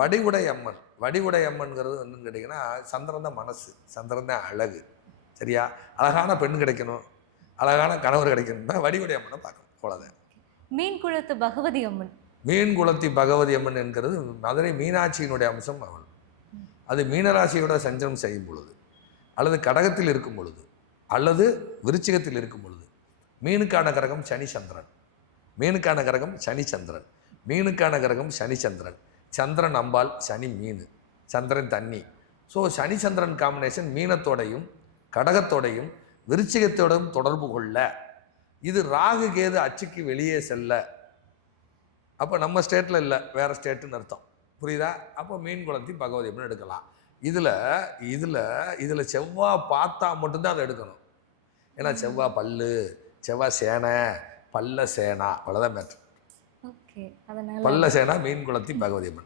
வடிவுடை அம்மன். வடிவுடை அம்மன்கிறது என்னன்னு கேட்டிங்கன்னா, சந்திரன் தான் மனசு, சந்திரன் தான் அழகு. சரியா? அழகான பெண் கிடைக்கணும், அழகான கணவர் கிடைக்கணும்னா வடிவுடை அம்மனை பார்க்கணும். அவ்வளோதான். மீன் குளத்து பகவதி அம்மன். மீன் குளத்தி பகவதி அம்மன் என்கிறது மதுரை மீனாட்சியினுடைய அம்சம் அவள். அது மீனராசியோட சஞ்சலம் செய்யும் பொழுது, அல்லது கடகத்தில் இருக்கும் பொழுது, அல்லது விருச்சிகத்தில் இருக்கும் பொழுது, மீனுக்கான கிரகம் சனி சந்திரன். மீனுக்கான கிரகம் சனி சந்திரன். மீனுக்கான கிரகம் சனி சந்திரன். சந்திரன் அம்பாள், சனி மீன், சந்திரன் தண்ணி. ஸோ சனி சந்திரன் காம்பினேஷன் மீனத்தோடையும் கடகத்தோடையும் விருச்சிகத்தோடையும் தொடர்பு கொள்ள, இது ராகு கேது அச்சுக்கு வெளியே செல்ல, அப்போ நம்ம ஸ்டேட்டில் இல்லை, வேறு ஸ்டேட்டுன்னு அர்த்தம். புரியுதா? அப்போ மீன் குளத்தி பகவதி அப்படின்னு எடுக்கலாம். இதில் இதில் இதில் செவ்வாய் பார்த்தா மட்டும்தான் அதை எடுக்கணும். ஏன்னா செவ்வாய் பல்லு, செவ்வாய் சேனை, பல்ல சேனா, அவ்வளோதான் மேட்ரு. ஓகே, அதனால பல்ல சேனா மீன் குளத்தி பகவதி அம்மன்.